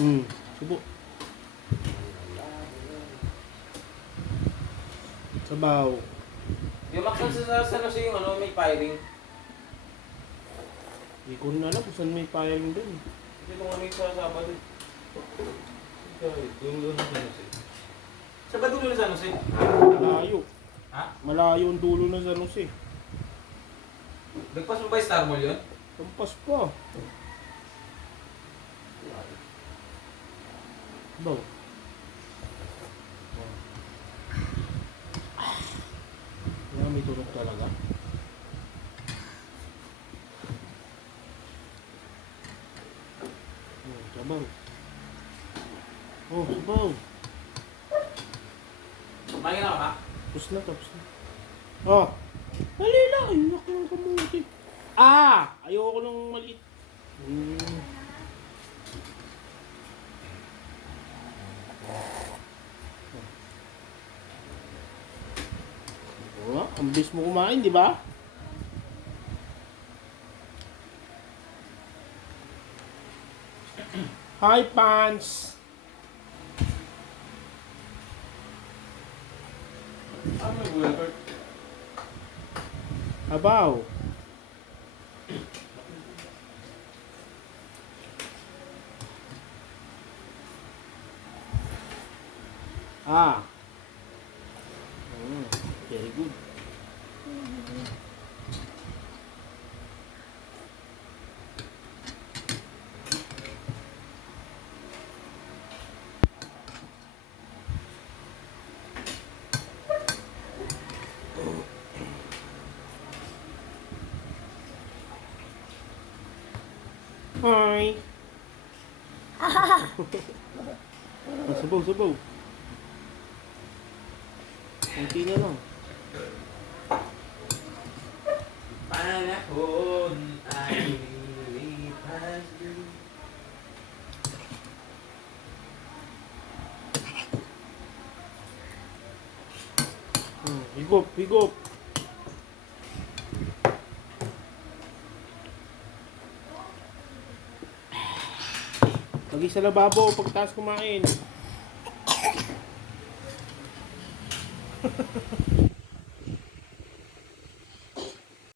Subo. Sabaw. Yung maksan sa Jose yung ano, may firing. Hindi ko rin alam kung saan may firing dun. Hindi ko nga may sasabad eh. Yung dulo sa San Jose. Saan ba dulo na San Jose? Malayo. Ha? Malayo ang dulo ng San Jose. Nagpas mo ba yung Star Mall yun? Kampas pa. Baw. May tunog talaga. Sabaw. Sabaw. Kumain na ka ba? Tapos na. Dali lang. Ayoko ng kamuti. Ayoko ng maliit. Ang bilis mo kumain, di ba? Hi, Pants! May gulay. Abaw! Very good. Hi! Sabaw. Kunti na lang. Panahon ay lilipas din. Higop. Lagi sa lababo pagkatapos kumain.